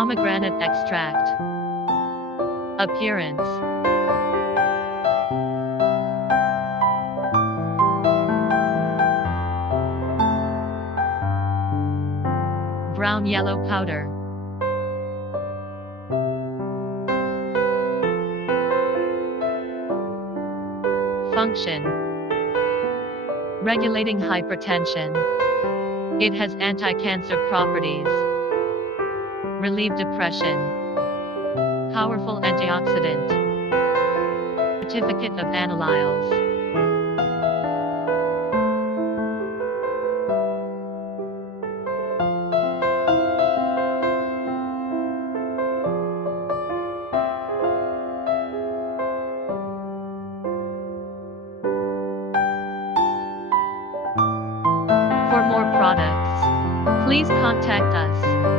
Pomegranate extract. Appearance. Brown-yellow powder. Function. Regulating hypertension. It has anti-cancer properties. Relieve depression. Powerful antioxidant. Certificate of analyls. For more products, please contact us.